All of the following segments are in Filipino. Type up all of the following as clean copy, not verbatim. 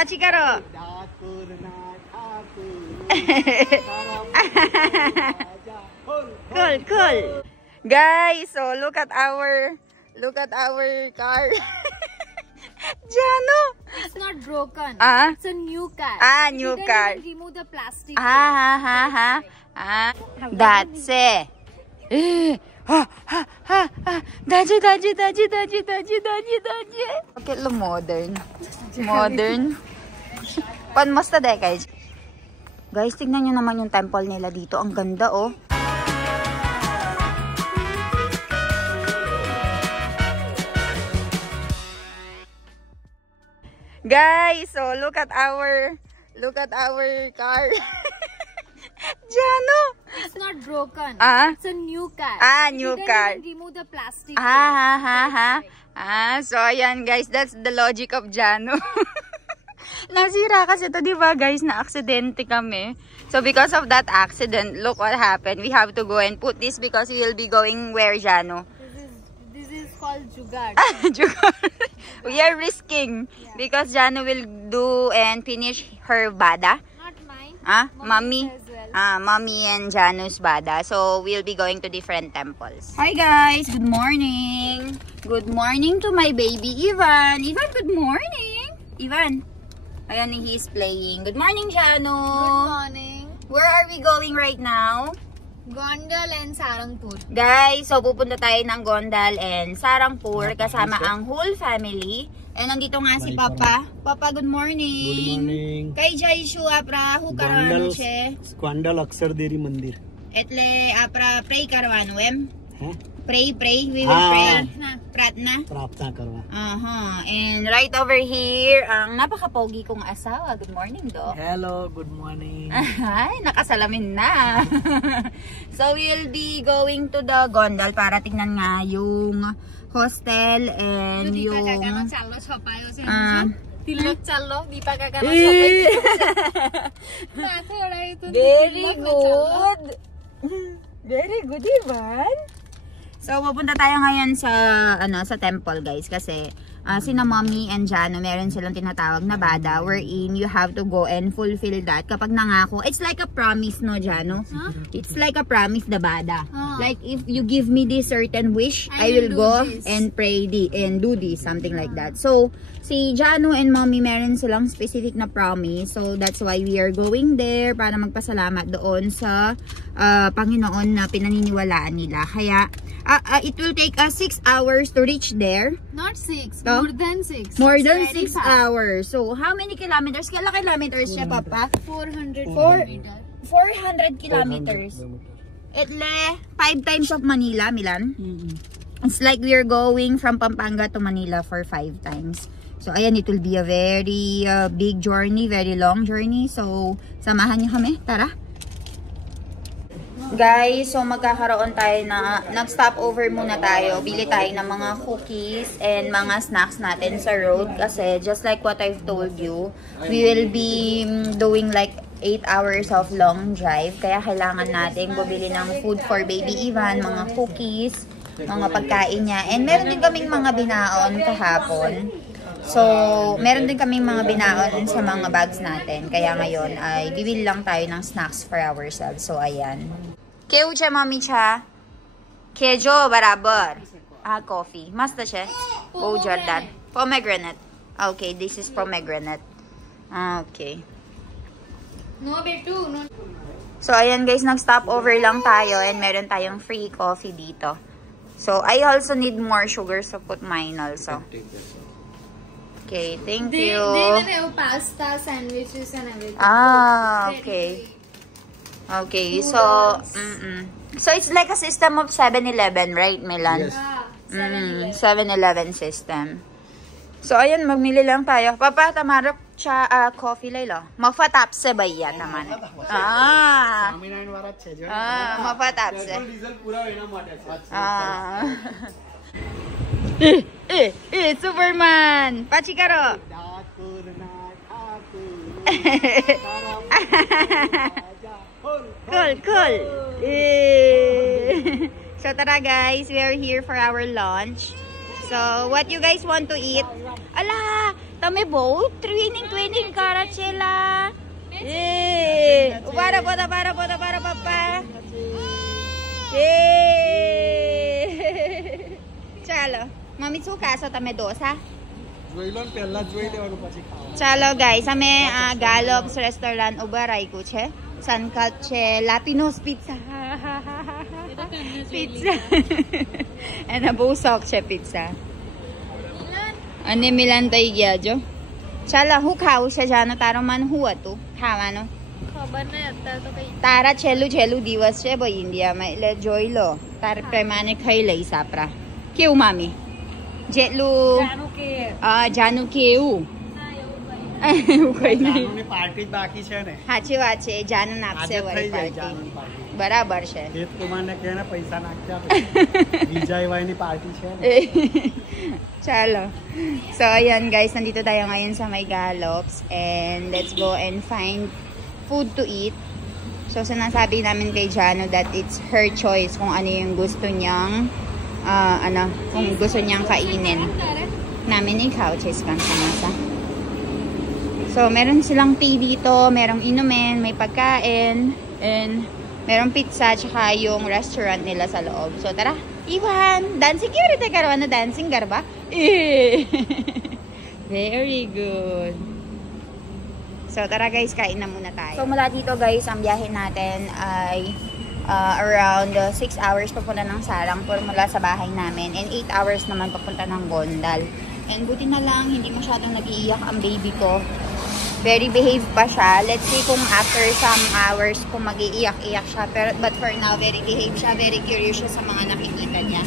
Pachikaro. Cool. Guys, so look at our car. Jano. It's not broken. It's a new car. New car. Remove the plastic. That's it. Daji. Okay, modern. Panmasta de guys. Guys, tignan nyo naman yung temple nila dito. Ang ganda, oh. Guys, so look at our car. Jano. It's not broken. It's a new car. New car. Remove the plastic. So ayan guys, that's the logic of Jano. Nasira kasi ito, di ba guys, na aksidente kami. So because of that accident, look what happened. We have to go and put this because we will be going where, Jano? This is called Jugaad. We are risking because Jano will do and finish her bada. Not mine. Mommy. Well. Mommy and Jano's bada. So we'll be going to different temples. Hi guys, good morning. Good morning to my baby Ivan. Ivan, good morning. Ivan. Ayan, he's playing. Good morning, Jano. Good morning. Where are we going right now? Gondal and Sarangpur. Guys, so pupunta tayo ng Gondal and Sarangpur kasama ang whole family. And nandito nga si Papa. Papa, good morning. Good morning. Kay Jaishu apra hu karwano siya. Gondal Akshardheri Mandir. Etle apra pray karwano em. Pray. We will Ah. pray. Pratna. Prapta karwa. And right over here, ang napaka-pogi kong asawa. Good morning, Do. Hello, good morning. Ay, nakasalamin na. So, we'll be going to the Gondal para tingnan nga yung hostel and yung... Tilak chalo, Deepa Kaka Very good. Very good, Ivan. So, pupunta tayo ngayon sa sa temple, guys, kasi sina Mommy and Jano, meron silang tinatawag na bada wherein you have to go and fulfill that. Kapag nangako, it's like a promise, no, Jano? It's like a promise, the bada. Like, if you give me this certain wish, I will go and pray and do this, something like that. So, si Jano and Mommy, meron silang specific na promise. So, that's why we are going there para magpasalamat doon sa Panginoon na pinaniniwalaan nila. Kaya, it will take us 6 hours to reach there. Not 6, So, more than 6. More than 6 hours. So, how many kilometers? Kailan kilometers siya, Papa? 400 kilometers. 400 kilometers. Etle, 5 times of Manila, Milan. It's like we are going from Pampanga to Manila for 5 times. So, ayan, it will be a very big journey, very long journey. So, samahan niyo kami. Tara! Guys, so magkakaroon tayo na nag-stop over muna tayo. Bili tayo ng mga cookies and mga snacks natin sa road. Kasi just like what I've told you, we will be doing like 8 hours of long drive. Kaya kailangan natin bumili ng food for baby Ivan, mga cookies, mga pagkain niya. And meron din kaming mga binaon kahapon. So, meron din kaming mga binaon sa mga bags natin. Kaya ngayon ay bibili lang tayo ng snacks for ourselves. So, ayan. Keu cha, Mommy cha? Kejo, barabar. Coffee. Masta siya? Oh, Jordan. Pomegranate. Okay, this is pomegranate. Okay. No, Betu. No. So, ayan guys, nag-stop over lang tayo and meron tayong free coffee dito. So, I also need more sugar, so put mine also. Okay, thank you. They have pasta, sandwiches and everything. Okay. Okay, so so it's like a system of 7-Eleven, right, Milan? Yes. 7-Eleven system. So, ayan, magmili lang tayo. Papa, tamarap siya coffee laylo. Mafatapse ba yan naman? Mafatapse. Superman! Pachikaro! Cool. So, tara guys, we are here for our lunch. So, what you guys want to eat? Ala! તમે બહુ ટ્વિનિંગ કરો છે લા. ઉભા રહો પપ્પા. ચાલો મમ્મી શું ખાશો તમે? ઢોસા? જોઈ લો ને, પહેલા જોઈ લેવાનું પછી ખાવાનું. ચાલો ગાઈસ, અમે આ ગાલોપ્સ રેસ્ટોરન્ટ ઉભા રાખ્યું છે. સનકટ છે, લાપિનોસ પિઝા એને બહુ શોખ છે પિઝા. અને મિલાન થઈ ગયા જો. ચાલો હું ખાવું છે જાનો? તારો મન શું હતું ખાવાનું? ખબર નહીં અત્યારે તો કઈ. તારા છેલ્લું દિવસ છે ભાઈ ઇન્ડિયામાં, એટલે જોઈ લો તારે પ્રમાણે ખાઈ લઈશ આપણા. કેવું મામી? જેટલું જાનું કે એવું એવું કઈ નહીં. પાર્ટી બાકી છે ને? સાચી વાત છે, જાનું આપશે વળી પાર્ટી. બરાબર છે. કુમારને કેને પૈસા નાખ્યા બીજા એવાની પાર્ટી છે. Chalo. So, ayan guys, nandito tayo ngayon sa may Galops and let's go and find food to eat. So, sinasabi namin kay Jano that it's her choice kung ano yung gusto niyang kung gusto niyang kainin. Namin ikaw, cheese kang samasa. So, meron silang tea dito, merong inumin, may pagkain, and merong pizza, tsaka yung restaurant nila sa loob. So, tara! Iwan! Dancing ka rin tayo na dancing garba? Very good. So, tara guys, kain na muna tayo. So, mula dito guys, ang biyahe natin ay around 6 hours papunta ng Sarangpur mula sa bahay namin. And 8 hours naman papunta ng Gondal. And buti na lang, hindi masyadong nag-iiyak ang baby ko. Very behave pa siya. Let's see kung after some hours kung mag-iiyak-iyak siya. But for now, very behave siya. Very curious siya sa mga nakikita niya.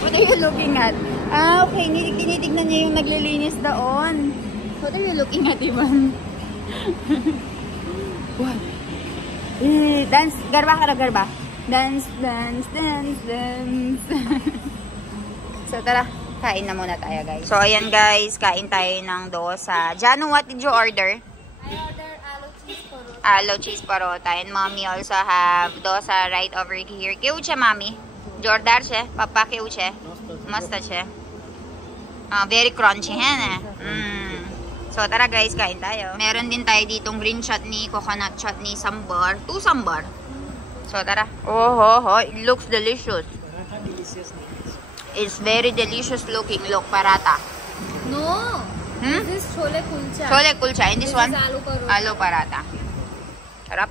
What are you looking at? Ah, okay. Tinitignan niya yung naglilinis doon. What are you looking at, Ivan? What? Dance. Garba ka na, garba. Dance. So, tara. Kain na muna tayo, guys. So, ayan, guys. Kain tayo ng dosa. Jano, what did you order? I ordered aloo cheese parota. Aloo cheese parota. And mommy also have dosa right over here. Kevu છે, mommy? જોરદાર છે? પપ્પા કેવું છે? મસ્ત છે. Very crunchy, he ne? So, tara guys, kain tayo. Meron din tayo ditong green chutney, coconut chutney, sambar. 2 sambar. So, tara. Oh, it looks delicious. It's very delicious looking. Look, paratha. No. This is chole kulcha. Chole kulcha. And this one? Is aloo parota. Aloo paratha. Sarap.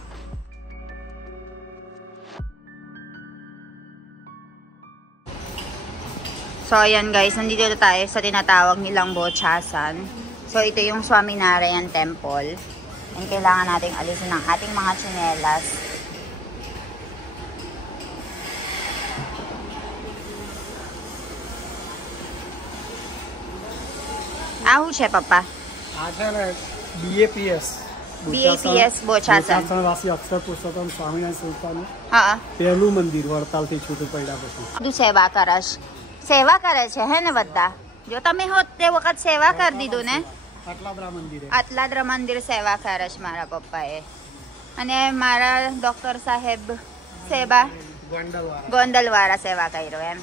So, ayan guys. Nandito na tayo sa tinatawag nilang Bochasan. So, ito yung Swaminarayan Temple. And kailangan nating alisin ang ating mga tsinelas. આવું છે પપ્પા? આ છે ને BAPS બોચાસન. બોચાસનવાસી અક્ષર પુરુષોત્તમ સ્વામિનારાયણ સંસ્થાનું હા. પહેલું મંદિર વડતાલથી છૂટું પડ્યા પછી. બધું સેવા કરશ. સેવા કરે છે હે ને બધા? જો તમે હોત તે વખત સેવા કરી દીધું ને? આટલાદરા મંદિરે. આટલાદરા મંદિર સેવા કરે છે મારા પપ્પાએ. અને મારા ડોક્ટર સાહેબ સેવા ગોંડલવાળા સેવા કર્યો એમ.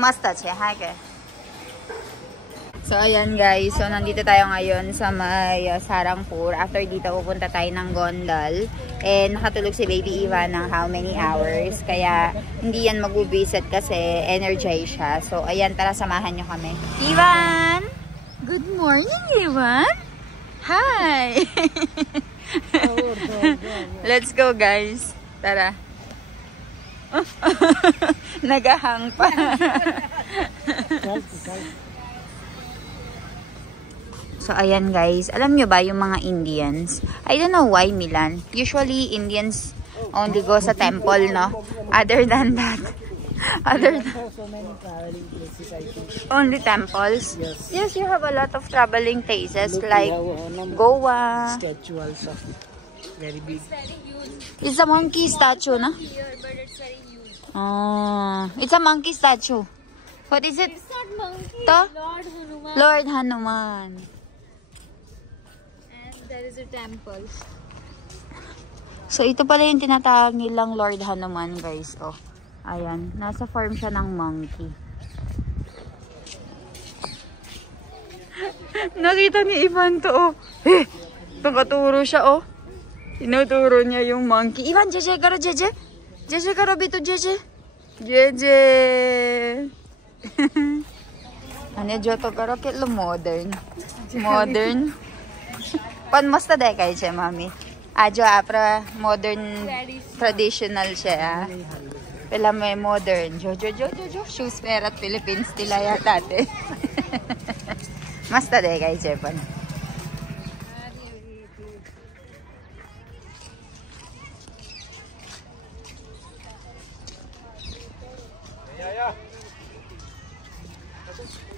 મસ્ત છે હા કે? So, ayan guys. So, nandito tayo ngayon sa may Sarangpur. After dito, pupunta tayo ng Gondal. And nakatulog si Baby Ivan ng how many hours. Kaya, hindi yan mag-visit kasi energize siya. So, ayan. Tara, samahan nyo kami. Ivan! Good morning, Ivan! Hi! Let's go, guys. Tara. Nagahang pa. So, ayan guys. Alam nyo ba yung mga Indians? I don't know why, Milan. Usually, Indians only go sa temple, no? Other than that. So many traveling places, I think. Only temples? Yes, you have a lot of traveling places. Look, like Goa. Statue also. Very big. It's very huge. It's a monkey statue, no? Here, but it's very huge. Oh, it's a monkey statue. What is it? It's not monkey. To? Lord Hanuman. Lord Hanuman. And there is a temple. So, ito pala yung tinatawag nilang Lord Hanuman, guys. Oh, ayan. Nasa form siya ng monkey. Nakita ni Ivan to, oh. Nakaturo siya, oh. Tinuturo niya yung monkey. Ivan, jeje karo, jeje. Jeje karo, bito, jeje. Jeje. Ano, joto karo, kitlo modern. Modern. Pan masta day kayo siya, mami. Ajo, apra, modern, traditional siya. Pila may modern. Jo. Shoes merat Philippines tila yata, ate. Masta day kayo siya, pan.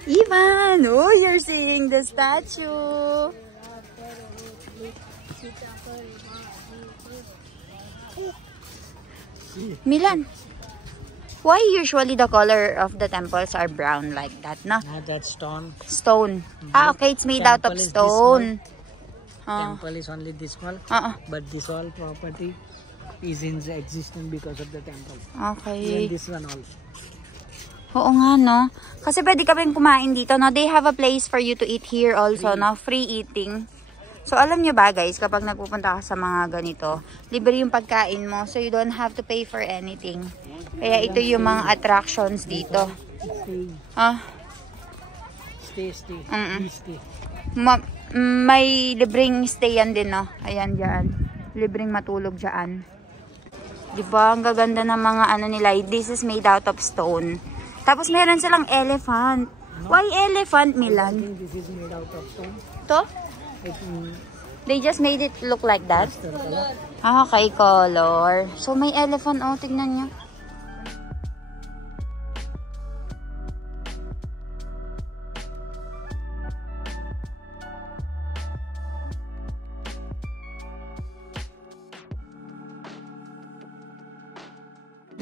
Ivan, oh, you're seeing the statue. Milan, why usually the color of the temples are brown like that, no? That's stone. Stone. Ah, okay, it's made out of stone. Temple is only this small, but this all property is in existence because of the temple. Okay. And this one also. Oo nga, no? Kasi pwede ka rin kumain dito, no? They have a place for you to eat here also, no? Free eating. So, alam nyo ba, guys, kapag nagpupunta ka sa mga ganito, libre yung pagkain mo. So, you don't have to pay for anything. Kaya ito yung mga attractions dito. Stay. Stay. May libreng stay yan din, no? Ayan, dyan. Libreng matulog dyan. Diba? Ang gaganda ng mga ano nila. This is made out of stone. Tapos meron silang elephant. Why elephant, Milan? I think this is made out of stone. To? They just made it look like that? Ah, okay, color. So may elephant, oh, tignan nyo.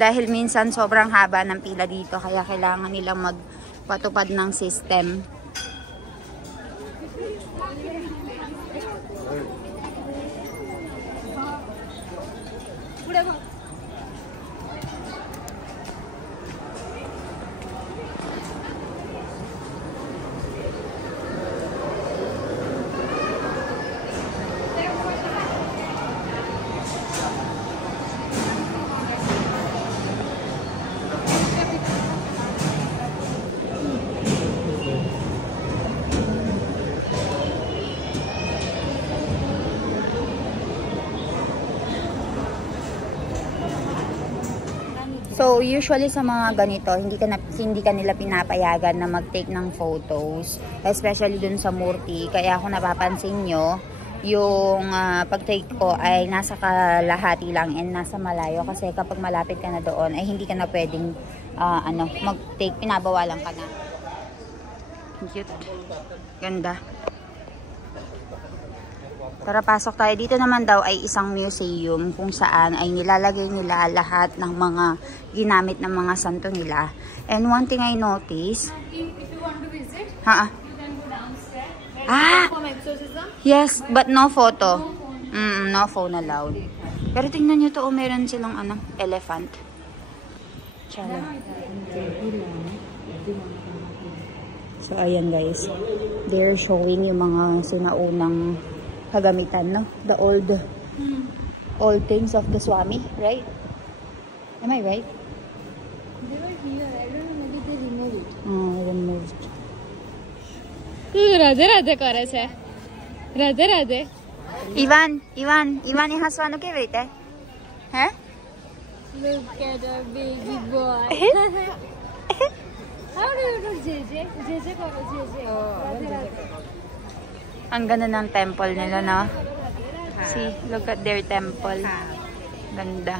Dahil minsan sobrang haba ng pila dito, kaya kailangan nilang magpatupad ng system. So, usually sa mga ganito, hindi ka nila pinapayagan na mag-take ng photos. Especially dun sa Murti. Kaya kung napapansin nyo, yung pag-take ko ay nasa kalahati lang and nasa malayo. Kasi kapag malapit ka na doon, ay hindi ka na pwedeng mag-take. Pinabawalan ka na. Cute. Ganda. Tara, pasok tayo. Dito naman daw ay isang museum kung saan ay nilalagay nila lahat ng mga ginamit ng mga santo nila. And one thing I noticed, If you want to visit, you ha? can go downstairs. Ah! Yes, but no photo. No phone allowed. Pero tingnan nyo to, meron silang elephant. Chala. So, ayan guys. They're showing yung mga sinaunang kagamitan, no? The old things of the Swami, right? Am I right? They were here. I don't know. Maybe they removed it. Removed. Radhe Radhe કરે છે. Radhe Radhe. Ivan એ હસવાનું કેવી રીતે? હે? Look at our baby boy. How do you do JJ? JJ કરો JJ. Radhe Radhe. Ang ganda ng temple nila, no? See, look at their temple. Ganda.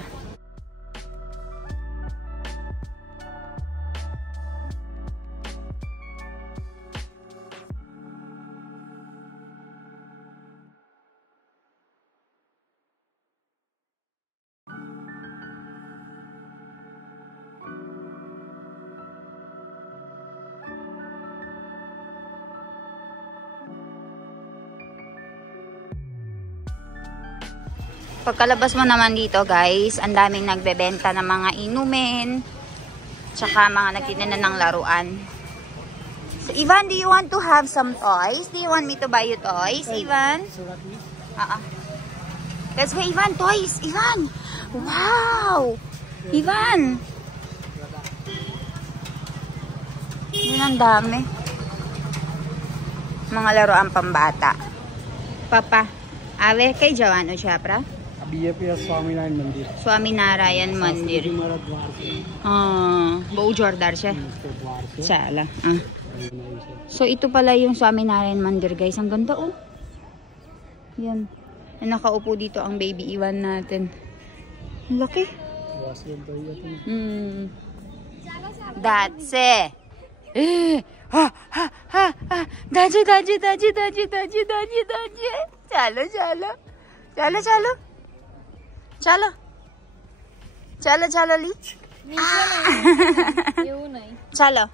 Pagkalabas mo naman dito, guys, ang daming nagbebenta ng mga inumin, tsaka mga nagtitinda ng laruan. So, Ivan, do you want to have some toys? Do you want me to buy you toys, Ivan? Let's go, Ivan. Toys, Ivan. Wow. Ivan. Yun ang dami. Mga laruan pambata. Papa, ave kay Jawano siya, pra? अभी ये पे स्वामीनारायण मंदिर स्वामीनारायण मंदिर बहुत जोरदार siya. Chala. So ito pala yung Swaminarayan Mandir, guys. Ang ganda, oh. Yan. Nakaupo dito ang baby Iwan natin. Ang laki. That's it. Daji. Chalo, Lee. Chalo.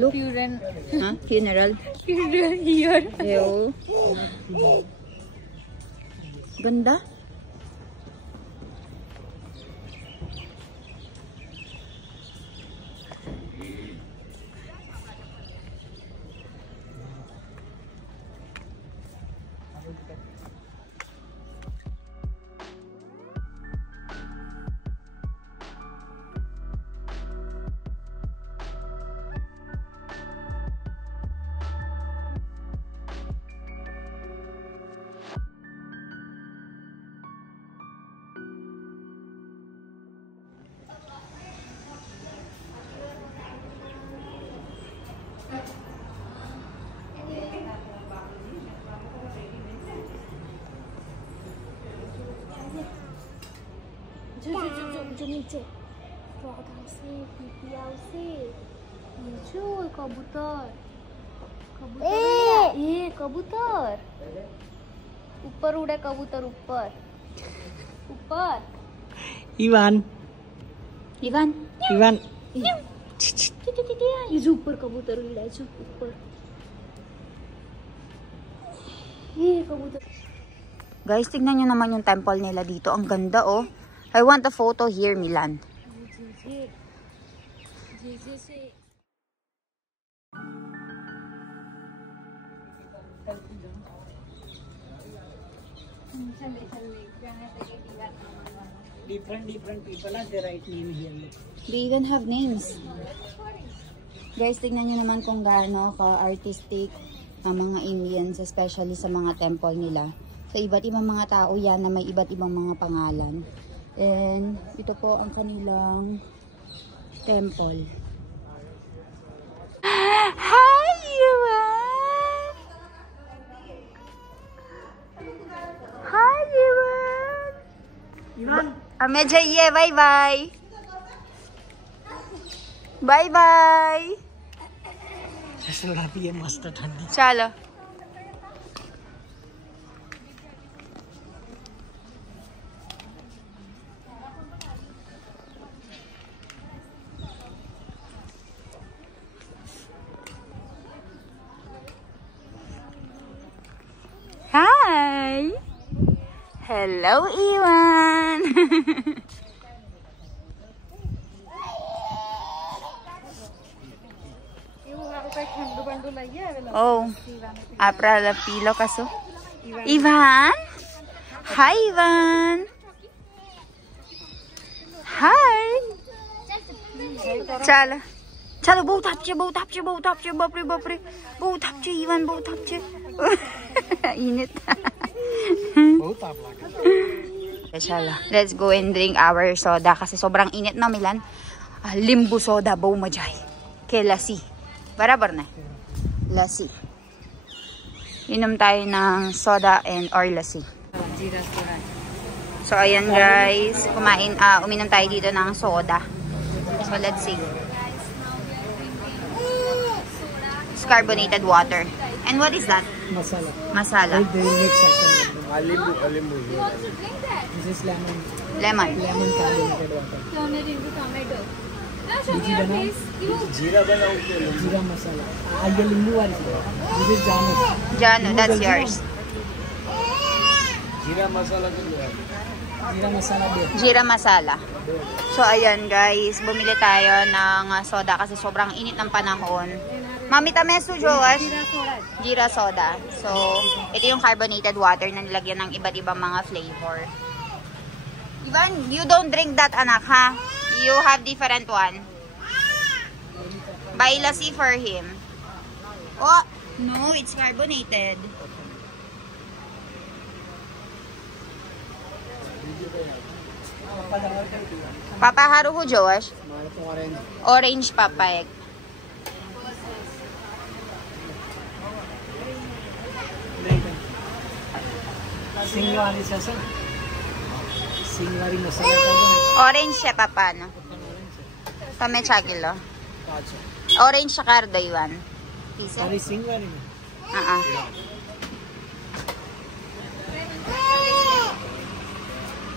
Look. Funeral. Here. Ganda. जो नीचे frog house से PP house से ये जो कबूतर ये कबूतर ऊपर उड़े कबूतर ऊपर Ivan ये जो ऊपर कबूतर उड़ा है जो ऊपर ये कबूतर. Guys, tignan nyo naman yung temple nila dito. Ang ganda, oh. I want a photo here, Milan. Different people are they write name here. They even have names. Guys, tignan nyo naman kung gaano ka-artistic ang mga Indians, especially sa mga temple nila. Sa iba't ibang mga tao yan na may iba't ibang mga pangalan. And ito po ang kanilang temple. Hi, Iwan! Hi, Iwan! हमें जाइए, bye-bye! Bye-bye! चलो. Hi! Hello, Iwan! Oh, apra la pilo kaso. Ivan? Hi, Ivan! Hi! Chala. Chalo, बहुत आपचे बापरे बहुत आपचे इवन बहुत आपचे init. Chala, let's go and drink our soda kasi sobrang init na, Milan. Limbu soda bau majay ke lassi barabar na lassi. Inom tayo ng soda and or lassi. So ayan guys, uminom tayo dito ng soda. So let's see. It's carbonated water. And what is that? Masala. Limbu. This is lemon carbonated water. Jeera masala. Limbu wali. This is Jano. Jano, that's yours. Jeera masala. Jira masala din. Jira masala. So, ayan guys. Bumili tayo ng soda kasi sobrang init ng panahon. Mami, tamesu, Joash? Jira soda. So, ito yung carbonated water na nilagyan ng iba't ibang mga flavor. Ivan, you don't drink that, anak, ha? You have different one. Buy lassi for him. Oh, no, it's carbonated. Papa haru ho, Joash? Orange papayag. Singwari siya sa. Singwari masala. Orange siya, papa, no? Tame chagilo. Orange siya kardo, Ivan. Pisa? Sorry, singwari.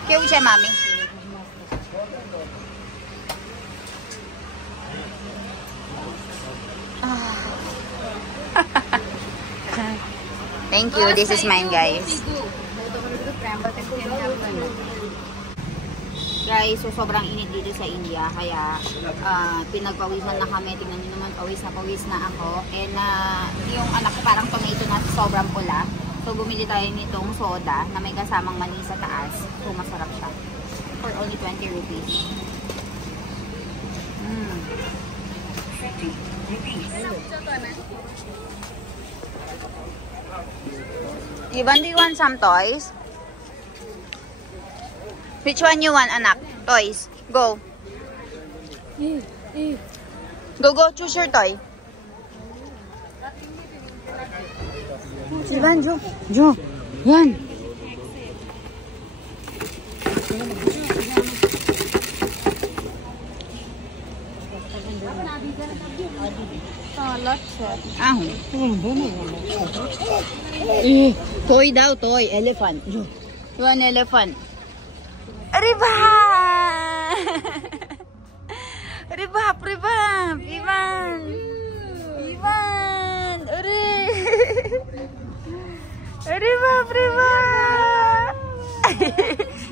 Kyo siya, mami? Thank you. This is mine, guys. Guys, so sobrang init dito sa India. Kaya pinagpawisan na kami. Tingnan nyo naman, pawis na ako. And yung anak ko parang tomato na sobrang pula. So bumili tayo nitong soda na may kasamang mani sa taas. So masarap siya. For only 20 rupees. Ivan, do you want some toys? Which one you want, anak? Toys. Go. Go. Choose your toy. Ivan, Jo. Yan. Toy daw, toy. Elephant. Jo. You want elephant? Ribab! Ribab! Ivan! Ribab!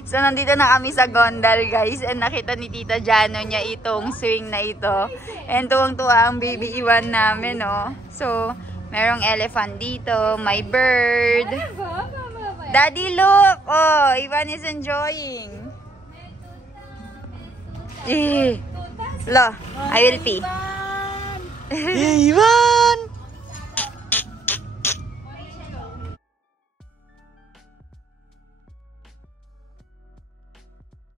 So, nandito na kami sa Gondal, guys. And nakita ni Tita Jano niya itong swing na ito. And tuwang-tuwa ang baby Iwan namin, no? So, merong elephant dito. May bird. Daddy, look! Oh, Ivan is enjoying. Lo, I will pee. Ivan!